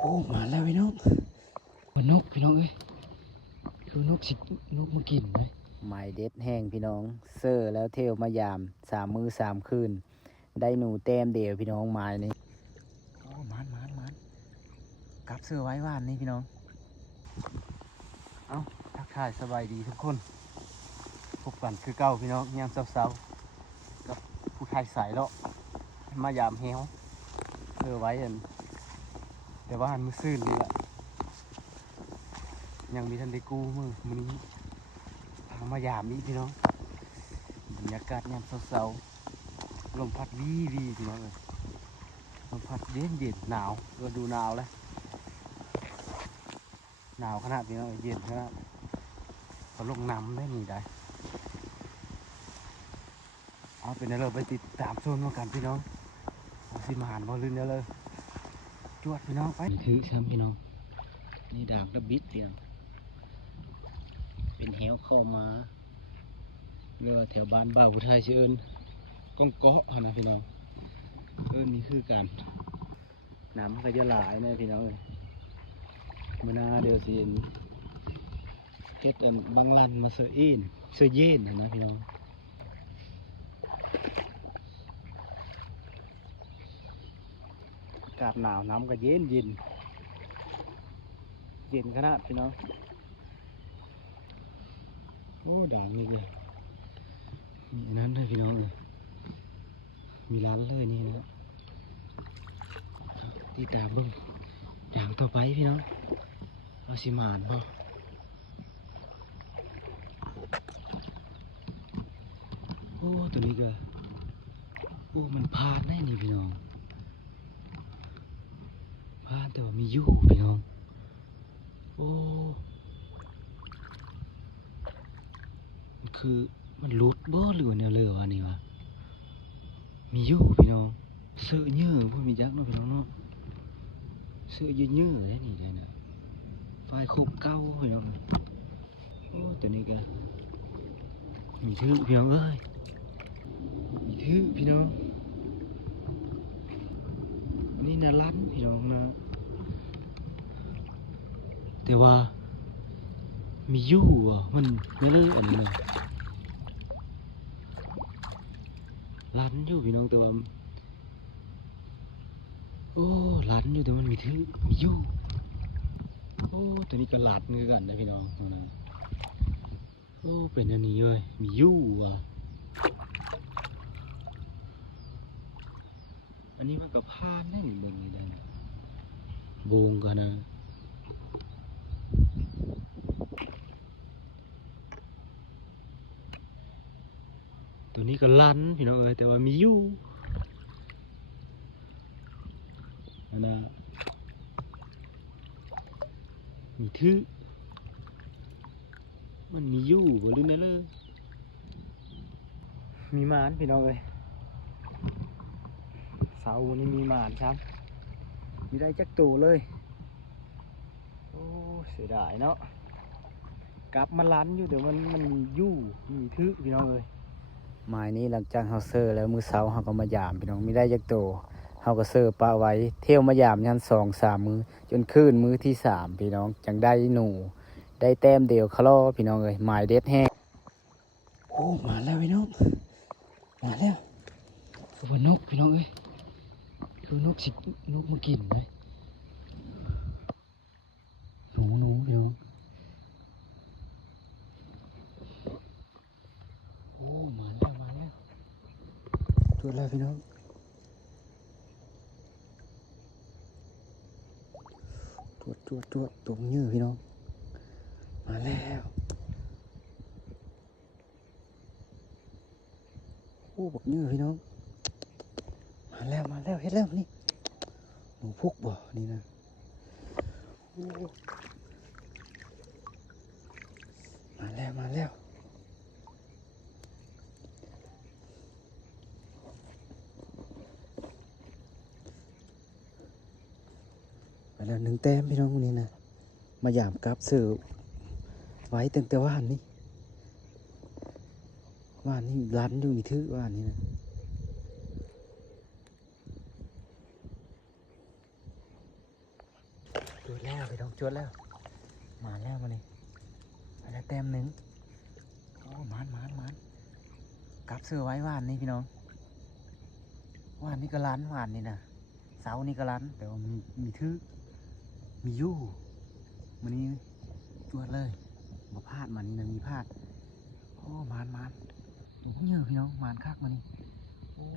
โอ้มาแล้วพี่น้องมันนกพี่น้องเอ้ยคือนกสินกมากินไหมหมายเด็ดแห้งพี่น้องเซอร์แล้วเทลมายาม3 มื้อ 3 คืนได้หนูแต้มเดียวพี่น้องหมายนี่โอ้มันกลับเสื้อไว้ว่านนี่พี่น้องเอ้าทักทายสบายดีทุกคนพบกันคือเก่าพี่น้องยามเช้าๆกับผู้ชายสายเลาะมายามเฮวเสื้อไว้อันแต่ว่ามือซื่นนี่แหละยังมีทันได้กู้มือนี้พามายามนี้พี่น้องบรรยากาศยามเช้าๆลมพัดวีพี่น้องเลยลมพัดเย็นหนาวก็ดูหนาวแล้วหนาวขนาดพี่น้องเย็นขนาดเขาลงน้ำได้มีได้เอาเป็นอะไรไปติดตามโซนมากันพี่น้องเอาสิมาหันบอลลื่นเด้อเลยจวดพี่น้องไปถือซ้ำพี่น้องนี่ด่างระบิดเดียวเป็นแหวเข้ามาเรือแถวบ้านบ่าวผู้ชายชื่อเอิญก้องเกาะนะพี่น้องนี่คือการน้ำก็จะหลายนะพี่น้องเลยเมื่อนาเดียวสิเฮ็ดอันบางลันมาเสืออินเสือเย็นนะพี่น้องอากาศหนาวน้ำก็เย็นขนาดพี่น้องโอ้ด่างนี่เลยมีนั้นเลยพี่น้องเลยมีร้านเลยนี่นะที่ตาเบิ้งด่างต่อไปพี่น้องเอาสิมานบ่โอ้ตัวนี้ก็โอ้มันพาดแน่นี่พี่น้องพาดแต่ว่ามีอยู่พี่น้องโอ้มันคือมันลุดบ่หรือว่าแนวเรือวะนี่วะมีอยู่พี่น้องเสื้อเยื่อพวกมีจักเนาะพี่น้องเนาะเสื้อเยื่อเลยนี่เลยนะไฟโคบเก้าพี่น้องโอ้ตัวนี้ก็มีถือพี่น้องเอ้ยมีถือพี่น้องนี่นะลั่นพี่น้องนะแต่ว่ามีอยู่อ่ะมันไม่เลยอันนี้ลั่นอยู่พี่น้องแต่ว่าโอ้ลั่นอยู่แต่มันมีถือมีอยู่โอ้ตัวนี้ก็ลั่นเงือกันนะพี่น้องโอ้เป็นอันนี้เลยมีอยู่อ่ะอันนี้มันกับพานได้เหมือนกันโบงกันนะตัวนี้ก็ลั่นพี่น้องเอ้ยแต่ว่ามีอยู่นะมีถือมันมีอยู่บนลื่นนั่นเลยมีหมานพี่น้องเอ้ยเสานี่มีหมานครับมีได้จักตัวเลยโอ้เสียดายเนาะกลับมาลั่นอยู่เดี๋ยวมันมีอยู่มีถือพี่น้องเอ้ยหมายนี้หลังจากเฮาเซอร์แล้วมือเสาเฮาก็มายามพี่น้องมีได้จักตัวเฮาก็เซอร์ปะไว้เที่ยวมายามยัน2-3 มื้อจนคืนมื้อที่3พี่น้องจังได้หนูได้แต้มเดียวคลอพี่น้องเอ้ยหมายเด็ดแห้งโอ้มาแล้วพี่น้องมาแล้วคือนกพี่น้องเอ้ยคือนกสินกมากินไหมหนูพี่น้องโอ้มาแล้วตัวแล้วพี่น้องตรวจตัวเนื้อพี่น้องมาแล้วโอ้บักเนื้อพี่น้องมาแล้วเฮ็ดแล้วนี่หนูพุกบ่นี่นะโอ้มาแล้วไปแล้ว1 แต้มพี่น้องคนนี้นะมาหยามกับเสือไว้ตั้งแต่ว่านนี่รันอยู่นี่ถือว่านนี่นะ จวดแล้วพี่น้องจวดแล้วมาแล้วมานี่ไปแล้วแต้มหนึ่งโอ้มันกลับเสือไว้หวานนี่พี่น้องหวานนี่ก็ล้านหวานนี่นะเสานี่ก็ล้านแต่ว่ามีทื่อมียู่มันนี้จวดเลยมาพลาดมันนี่นะมีพลาดโอ้มันตัวเยอะพี่น้องมันคักมานี่โอ้